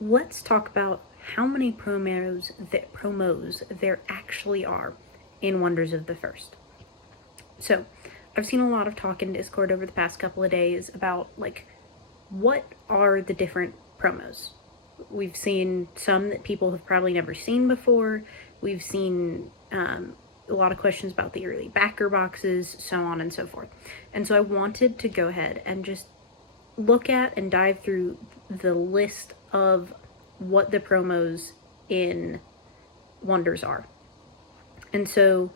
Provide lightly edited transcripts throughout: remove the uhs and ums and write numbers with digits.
let's talk about how many promos there actually are in Wonders of the First. So, I've seen a lot of talk in Discord over the past couple of days about, like, what are the different promos? We've seen some that people have probably never seen before. We've seen a lot of questions about the early backer boxes, so on and so forth. And so I wanted to go ahead and just look at and dive through the list of what the promos in Wonders are. And so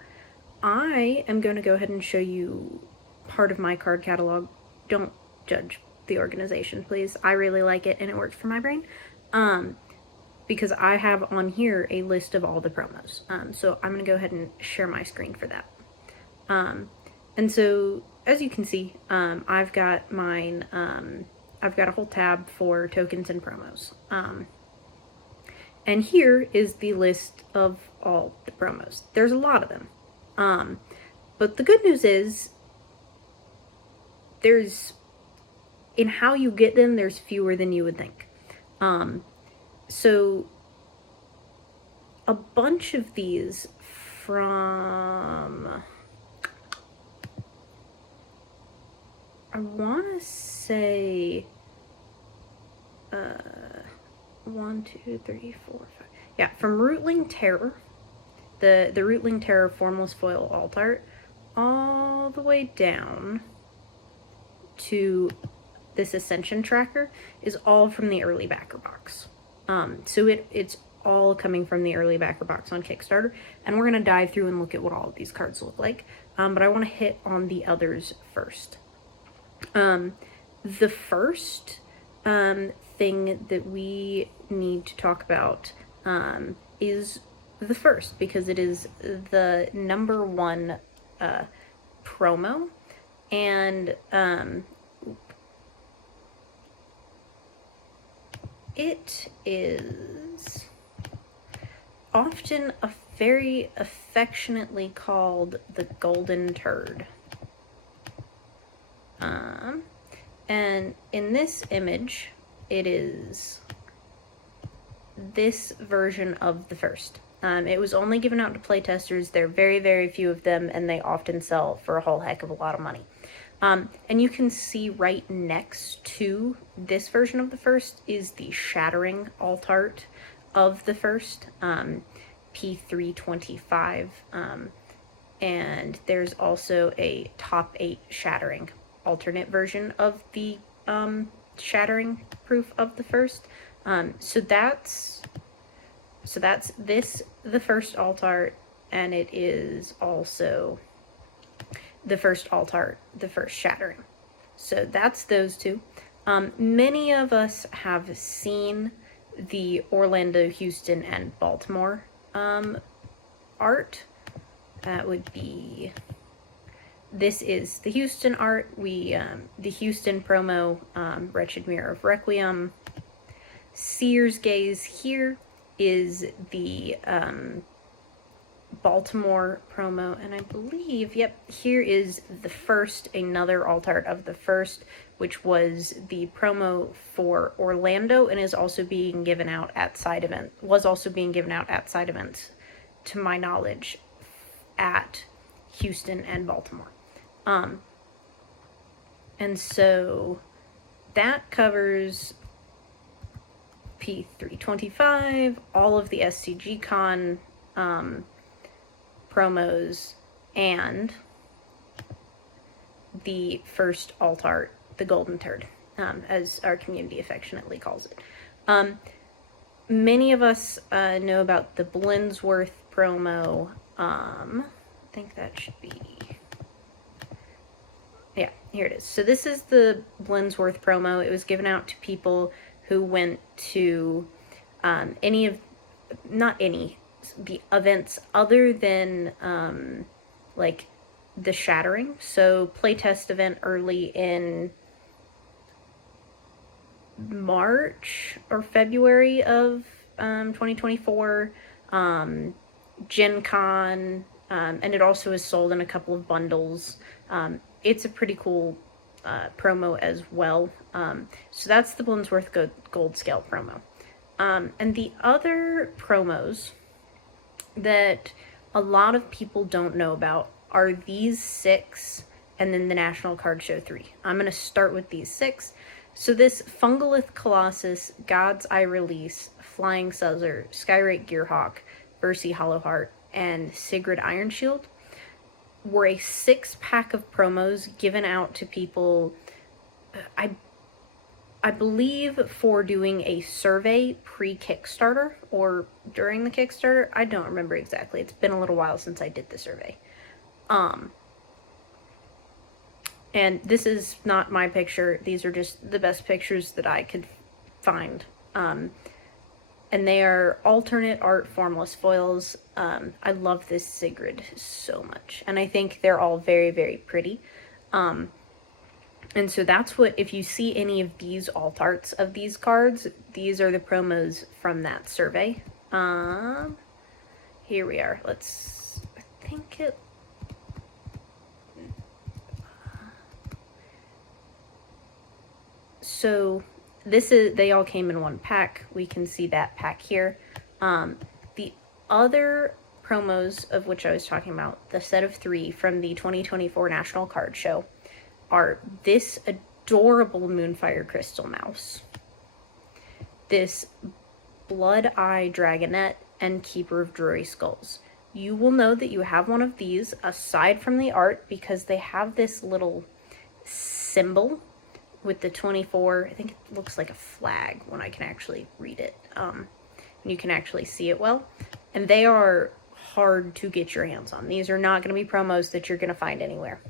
I am going to go ahead and show you part of my card catalog. Don't judge the organization, please. I really like it and it works for my brain. Because I have on here a list of all the promos. So I'm going to go ahead and share my screen for that. And so, as you can see, I've got mine, I've got a whole tab for tokens and promos. And here is the list of all the promos. There's a lot of them. But the good news is, in how you get them, there's fewer than you would think. So a bunch of these from, I want to say, 1, 2, 3, 4, 5. Yeah, from Rootling Terror, the Rootling Terror Formless Foil Alt Art, all the way down to this Ascension Tracker is all from the early backer box. So it's all coming from the early backer box on Kickstarter, and we're going to dive through and look at what all of these cards look like. But I want to hit on the others first. The first thing that we need to talk about is the first, because it is the number one promo, and it is often very affectionately called the Golden Turd. And in this image, it is this version of the first. It was only given out to playtesters. There are very, very few of them, and they often sell for a whole heck of a lot of money. And you can see right next to this version of the first is the Shattering Alt Art of the first, P325. And there's also a top 8 Shattering alternate version of the Shattering proof of the first. So that's this, the first alt art, and it is also the first alt art, the first Shattering. So that's those two. Many of us have seen the Orlando, Houston, and Baltimore art. That would be, this is the Houston art. The Houston promo, Wretched Mirror of Requiem. Seer's Gaze here is the Baltimore promo, and I believe, yep, here is the first, another alt art of the first, which was the promo for Orlando, and is also being given out at side events, to my knowledge, at Houston and Baltimore. And so that covers P325, all of the SCG Con promos, and the first alt art, the Golden Turd, as our community affectionately calls it. Many of us know about the Blensworth promo. I think that should be, yeah, here it is. So this is the Blensworth promo. It was given out to people who went to the events other than like the Shattering. So playtest event early in March or February of 2024, Gen Con, and it also is sold in a couple of bundles. It's a pretty cool promo as well. So that's the Blensworth Gold Scale promo. And the other promos that a lot of people don't know about are these 6 and then the National Card Show 3. I'm going to start with these 6. So this Fungalith Colossus, God's Eye Release, Flying Suzzur, Skyrake Gearhawk, Bercy Hollowheart, and Sigrid Ironshield were a 6-pack of promos given out to people, I believe, for doing a survey pre-Kickstarter or during the Kickstarter. I don't remember exactly. It's been a little while since I did the survey. And this is not my picture. These are just the best pictures that I could find. And they are alternate art formless foils. I love this Sigrid so much. And I think they're all very, very pretty. And so that's what, if you see any of these alt arts of these cards, these are the promos from that survey. Here we are. Let's, I think it, so this is, they all came in one pack. We can see that pack here. The other promos of which I was talking about, the set of 3 from the 2024 National Card Show, are this adorable Moonfire Crystal Mouse, this Blood Eye Dragonette, and Keeper of Drury Skulls. You will know that you have one of these aside from the art because they have this little symbol with the 24, I think it looks like a flag when I can actually read it. And you can actually see it well. And they are hard to get your hands on. These are not going to be promos that you're going to find anywhere.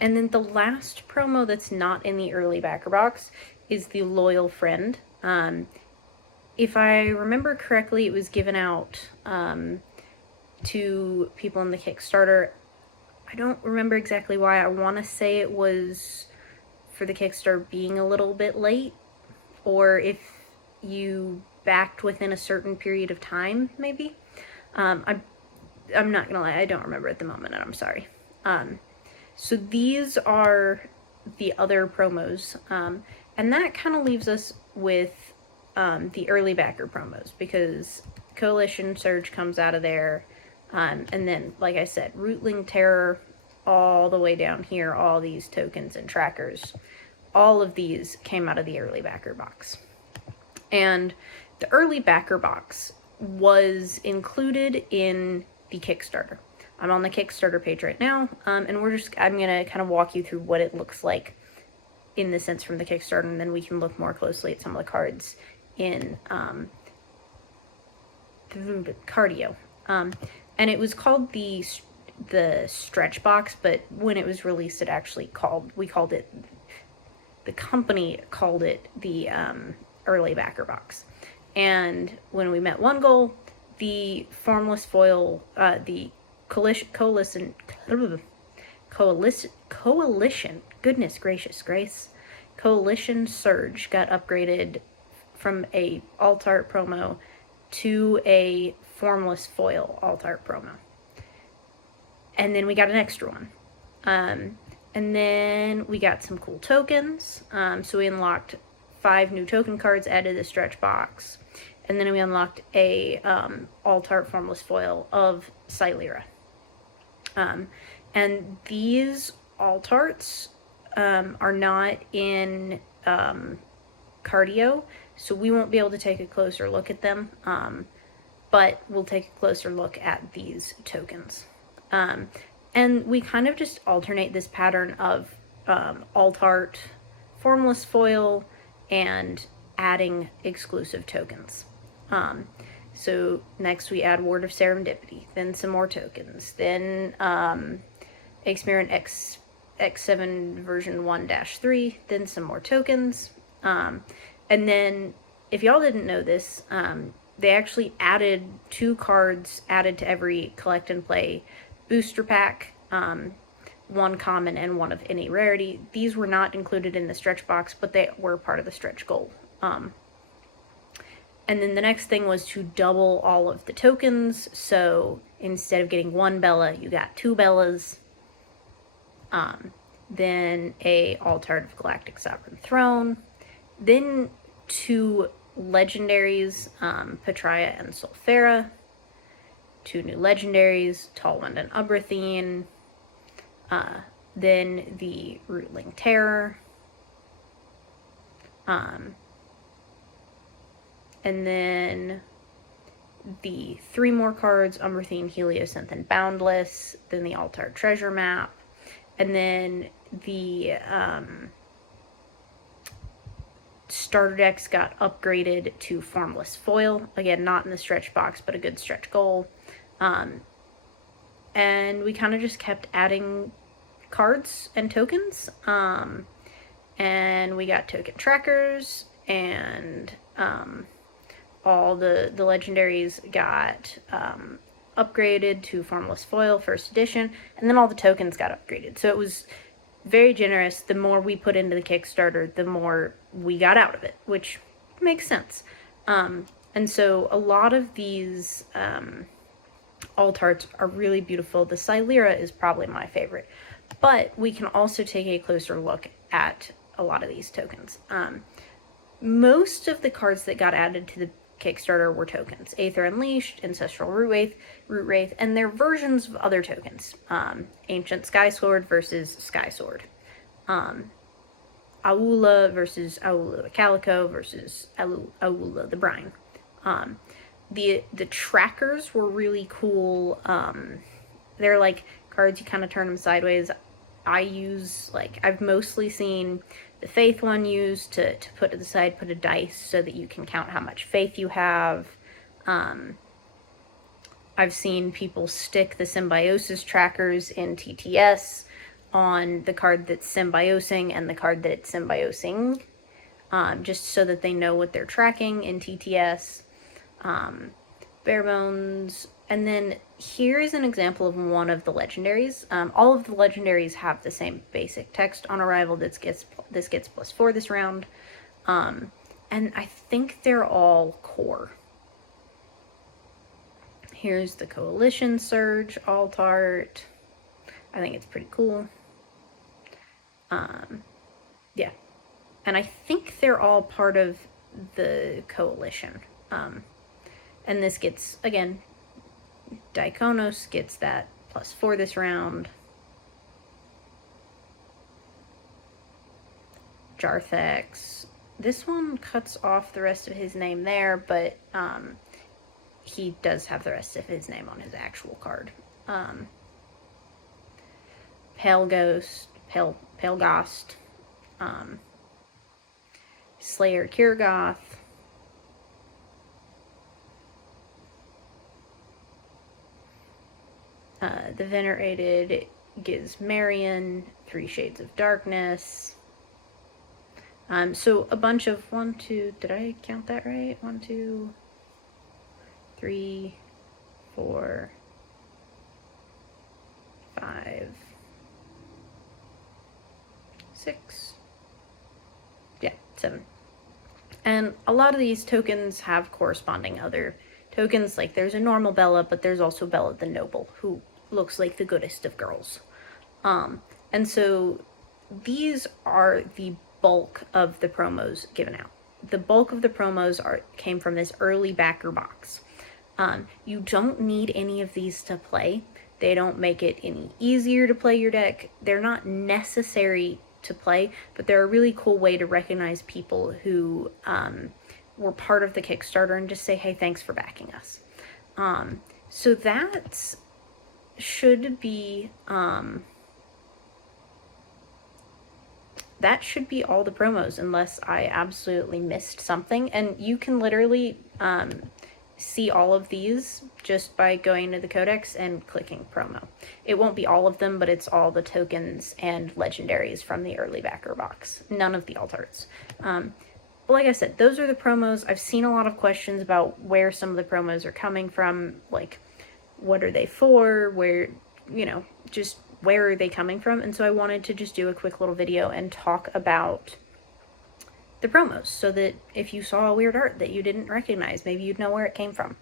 And then the last promo that's not in the early backer box is the Loyal Friend. If I remember correctly, it was given out to people in the Kickstarter. I don't remember exactly why. I want to say it was for the Kickstarter being a little bit late, or if you backed within a certain period of time, maybe. I'm not gonna lie, I don't remember at the moment, and I'm sorry. So these are the other promos, and that kind of leaves us with the early backer promos, because Coalition Surge comes out of there, and then, like I said, Rootling Terror, all the way down here, all these tokens and trackers, all of these came out of the early backer box. And the early backer box was included in the Kickstarter. I'm on the Kickstarter page right now, and I'm going to kind of walk you through what it looks like in the sense from the Kickstarter, and then we can look more closely at some of the cards in Cardio. And it was called the stretch box, but when it was released, the company called it the early backer box. And when we met One Goal, the formless foil, the coalition, goodness gracious, Grace, Coalition Surge got upgraded from a alt art promo to a formless foil alt art promo. And then we got an extra one. And then we got some cool tokens. So we unlocked 5 new token cards, added the stretch box. And then we unlocked a alt art formless foil of Silera. And these alt arts are not in Cardio, so we won't be able to take a closer look at them, but we'll take a closer look at these tokens. And we kind of just alternate this pattern of alt art, formless foil, and adding exclusive tokens. So next we add Word of Serendipity, then some more tokens, then Experiment X7 version 1-3, then some more tokens. And then, if y'all didn't know this, they actually added 2 cards added to every collect and play booster pack, 1 common and 1 of any rarity. These were not included in the stretch box, but they were part of the stretch goal. And then the next thing was to double all of the tokens. So instead of getting 1 Bella, you got 2 Bellas. Then a Altart of Galactic Sovereign Throne. Then to legendaries, Patria and Sulfera. 2 new legendaries, Tallwind and Ubrathine. Then the Rootling Terror. And then the 3 more cards, Ubrathine, Heliosynth, and Boundless. Then the Altar Treasure Map. And then the starter decks got upgraded to Formless Foil. Again, not in the stretch box, but a good stretch goal. And we kind of just kept adding cards and tokens. And we got token trackers, and all the legendaries got upgraded to Formless Foil first edition, and then all the tokens got upgraded. So it was very generous. The more we put into the Kickstarter, the more we got out of it, which makes sense. And so a lot of these alt arts are really beautiful. The Silera is probably my favorite, but we can also take a closer look at a lot of these tokens. Most of the cards that got added to the Kickstarter were tokens. Aether Unleashed, Ancestral Root Wraith, and their versions of other tokens. Ancient Sky Sword versus Sky Sword. Aula versus Aula the Calico versus Aula the Brine. The trackers were really cool. They're like cards, you kind of turn them sideways. I've mostly seen the faith one used to put to the side, put a dice so that you can count how much faith you have. I've seen people stick the symbiosis trackers in TTS on the card that's symbiosing and the card that it's symbiosing, just so that they know what they're tracking in TTS. Bare Bones. And then here is an example of one of the legendaries. All of the legendaries have the same basic text on arrival. This gets +4 this round. And I think they're all core. Here's the Coalition Surge alt art. I think it's pretty cool. Yeah. And I think they're all part of the Coalition. And this gets, again, Daikonos gets that +4 this round. Jarthex. This one cuts off the rest of his name there, but he does have the rest of his name on his actual card. Pale Ghost. Slayer Kirgoth. The Venerated Gizmarian, 3 Shades of Darkness. So a bunch of 1, 2, did I count that right? 1, 2, 3, 4, 5, 6, yeah, 7. And a lot of these tokens have corresponding other tokens. Like there's a normal Bella, but there's also Bella the Noble, who looks like the goodest of girls. And so these are the bulk of the promos given out. The bulk of the promos came from this early backer box. You don't need any of these to play. They don't make it any easier to play your deck. They're not necessary to play, but they're a really cool way to recognize people who were part of the Kickstarter and just say, hey, thanks for backing us. So that should be all the promos, unless I absolutely missed something. And you can literally see all of these just by going to the codex and clicking promo. It won't be all of them, but it's all the tokens and legendaries from the early backer box. None of the alt arts. But like I said, those are the promos. I've seen a lot of questions about where some of the promos are coming from. Like, what are they for? Where, just where are they coming from? And so I wanted to just do a quick little video and talk about the promos, so that if you saw a weird art that you didn't recognize, maybe you'd know where it came from.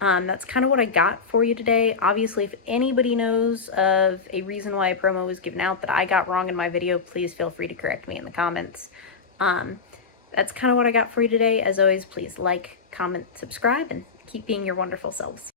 That's kind of what I got for you today. Obviously, if anybody knows of a reason why a promo was given out that I got wrong in my video, please feel free to correct me in the comments. that's kind of what I got for you today. As always, please like, comment, subscribe, and keep being your wonderful selves.